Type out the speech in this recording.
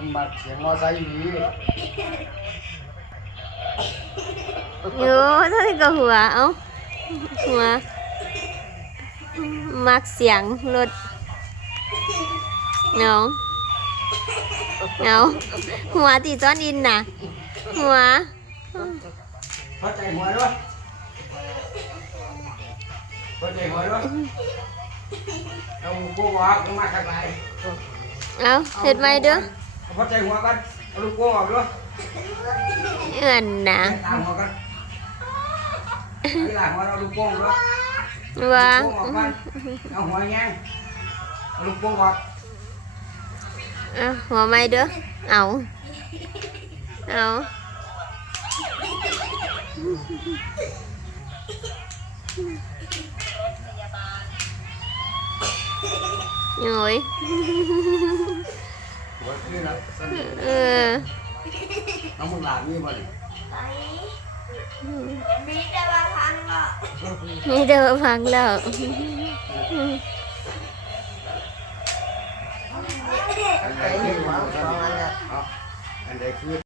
mặt chiếc mò nhớ, thế thì có hùa không hùa. Mặc xiang luật. No no hùa thì cho in nè. Hùa. Phát chạy hùa luôn phát chạy hùa luôn đâu cô bác mặc lại đâu thịt mày đứa. หัวตีจ้อนอินน่ะ หัว เข้าใจหัวด้วยเข้าใจหัวด้วยเอาพวกออกมาข้างใน เอาเห็ดไหมเด้อ เข้าใจหัวกันเอาลูกโป่งออกด้วย เอื่อนนะ ตามหัวกันเวลาหัวเราลูกโป่งด้วย ว่า ลูกโป่งออกกันเอาหัวแงงเอาลูกโป่งออก เอาหัวไหมเด้อ เอา เอาโอ้ บ่อออน้อมึงหลานนี่บ่นี่มีแต่ว่าพังก็มีแต่ว่าพังแล้วอันไหคือ